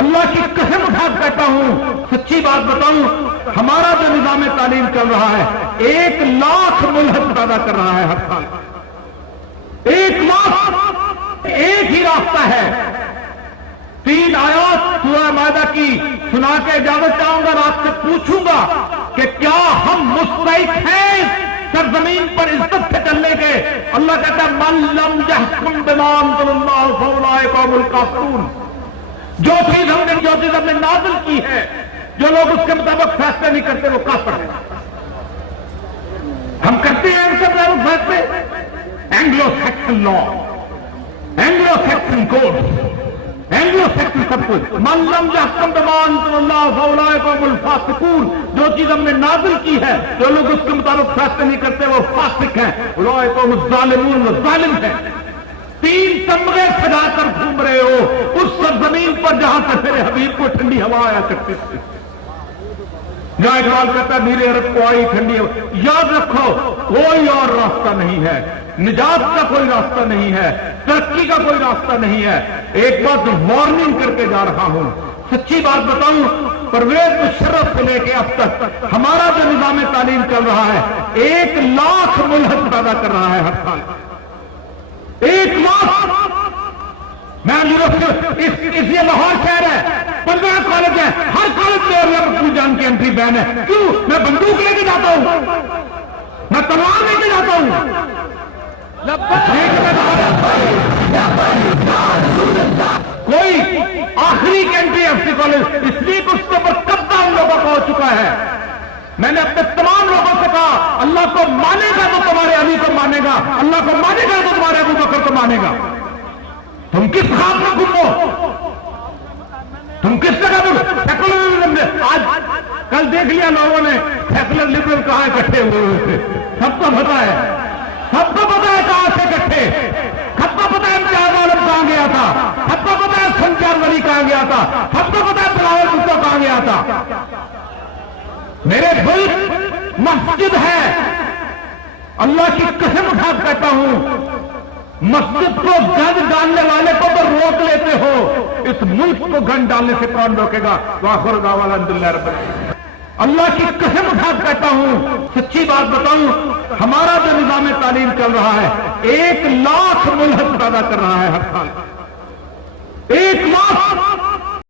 اللہ کی قسم اٹھا کہتا ہوں، سچی بات بتاؤں، ہمارا جو نظام تعلیم چل رہا ہے 1,00,000 ملحد پیدا کر رہا ہے ہر سال۔ 1,00,000، ایک ہی راستہ ہے۔ 3 آیات سورہ مائدہ کی سنا کے اجازت چاہوں گا، رات سے پوچھوں گا کہ کیا ہم مستعد ہیں سرزمین پر عزت سے چلنے کے؟ اللہ کہتا ہے من لم یحکم بما انزل اللہ فاولئک هم الکافرون۔ جو چیز ہم نے نازل کی ہے، جو لوگ اس کے مطابق فیصلے نہیں کرتے وہ کافر ہیں۔ ہم کرتے ہیں ان کے مطابق فیصلے، Anglo Saxon law, Anglo Saxon code, Anglo Saxon سب کچھ۔ من لم یحکم بما انزل اللہ فاولئک هم الفاسقون۔ جو چیز ہم نے نازل کی ہے، جو لوگ اس کے مطابق فیصلے نہیں کرتے وہ فاسق ہیں، اولئک هم الظالمون، وہ ظالم ہیں۔ 3 تمغے سجا کر گھوم رہے ہو اس سرزمین پر جہاں سے میرے حبیب کو ٹھنڈی ہوا آیا کرتی تھی۔ جہاں اقبال کہتا ہے میرے عرب کو آئی ٹھنڈی ہوا۔ یاد رکھو کوئی اور راستہ نہیں ہے، نجات کا کوئی راستہ نہیں ہے، ترقی کا کوئی راستہ نہیں ہے۔ ایک بات وارننگ کر کے جا رہا ہوں، سچی بات بتاؤں، پرویز مشرف سے لے کے اب تک ہمارا جو نظام تعلیم چل رہا ہے 1,00,000 ملحد پیدا کر رہا ہے ہر سال۔ 1,00,000۔ میں یہ لاہور شہر ہے، 15 کالج ہے، ہر کالج میں ابو جان کی انٹری بین ہے۔ کیوں؟ میں بندوق لے کے جاتا ہوں، میں تلوار لے کے جاتا ہوں۔ کوئی آخری انٹری ایف سی کالج اس لیے کہ اس کے اوپر قبضہ ان لوگوں کا ہو چکا ہے۔ میں نے اپنے تمام لوگوں سے کہا اللہ کو مانے گا تو تمہارے علی کو مانے گا، اللہ کو مانے گا تو تمہارے ابو بکر کو مانے گا۔ تم کس خاص میں گھومو؟ تم کس جگہ پر سیکولرزم میں؟ آج کل دیکھ لیا لوگوں نے سیکولر لبرل کہاں اکٹھے ہوئے تھے، سب کو پتا ہے، سب کو پتا ہے کہاں سے اکٹھے، سب کو پتا ہے امتیاز عالم کہاں گیا تھا، سب کو پتا ہے سنچار ولی کہاں گیا تھا، سب کو پتا ہے بلاول بھٹو کہاں گیا تھا۔ میرے ملک مسجد ہے، اللہ کی قسم اٹھا کہتا ہوں، مسجد کو گند ڈالنے والے کو تو روک لیتے ہو، اس ملک کو گند ڈالنے سے کون روکے گا؟ وآخر دعوانا الحمدللہ رب العالمین۔ اللہ کی قسم اٹھا کہتا ہوں، سچی بات بتاؤں، ہمارا جو نظام تعلیم چل رہا ہے 1,00,000 ملحد پیدا کر رہا ہے ہر سال۔ 1,00,000۔